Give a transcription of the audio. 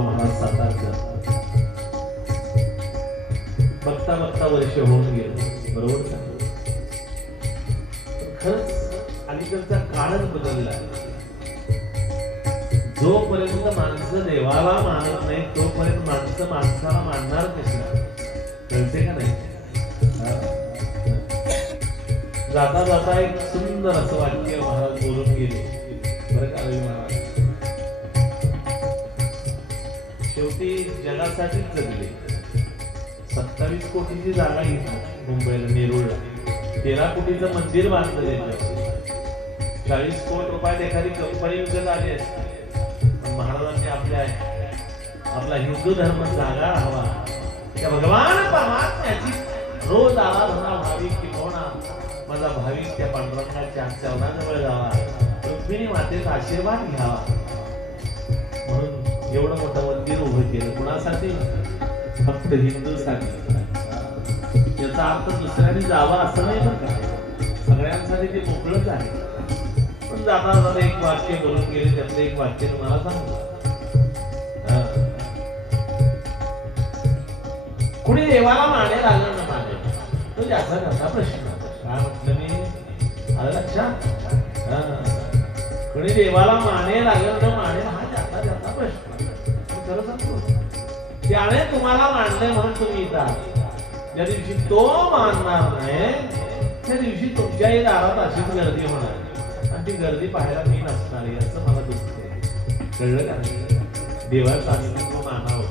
महाराज साकार करतात. बघता बघता वर्ष होऊन गेले, बरोबर का? खरंच अलीकडचा काळच बदलला. जोपर्यंत माणसं देवाला मानत नाही तोपर्यंत माणसं माणसाला मानणार कशी? कळते का नाही? जाता जाता एक सुंदर असं वाक्य महाराज बोलून गेले बरं का रवी महाराज. शेवटी जगासाठीच जगले. 27 कोटीची जागा घेतली मुंबईला, नेरूळला 13 कोटीचं मंदिर बांधलं त्यांच्यावर. 40 कोटी रुपयात एखादी कंपनी विकत आली असते. पण महाराजांनी आपला हिंदू धर्म जागा हवा, त्या भगवान परमात्म्याची रोज आराधना व्हावी, किंवा माझा भाविक त्या पांडुरंगाच्या चरणाजवळ जावा, रुक्मिणी मातेचा आशीर्वाद घ्यावा. म्हणून एवढं मोठं मंदिर उभं केलं. कुणासाठी? फक्त हिंदूसाठी. याचा अर्थ दुसऱ्याने जावा असं नाही बरं का, सगळ्यांसाठी ते मोकळंच आहे. पण जाता जाता एक वाक्य बोलून गेले, त्यातलं एक वाक्य तुम्हाला सांगतो. कुणी देवाला मानेल आलं ना मानेल, तो ज्याचा त्याचा प्रश्न. काय म्हटलं मी? आलं लक्षात? कुणी देवाला मानेल आलं न मानेल हा ज्याचा त्याचा प्रश्न. खरं सांगतो, त्याने तुम्हाला मानलंय म्हणून तुम्ही इथं आहात. ज्या दिवशी तो मानणार नाही त्या दिवशी तुमच्याही दारात अशीच गर्दी होणार, आणि ती गर्दी पाहायला मी नसणार याचं मला दुःख आहे. कळलं का? देवाचं अस्तित्व मानावं.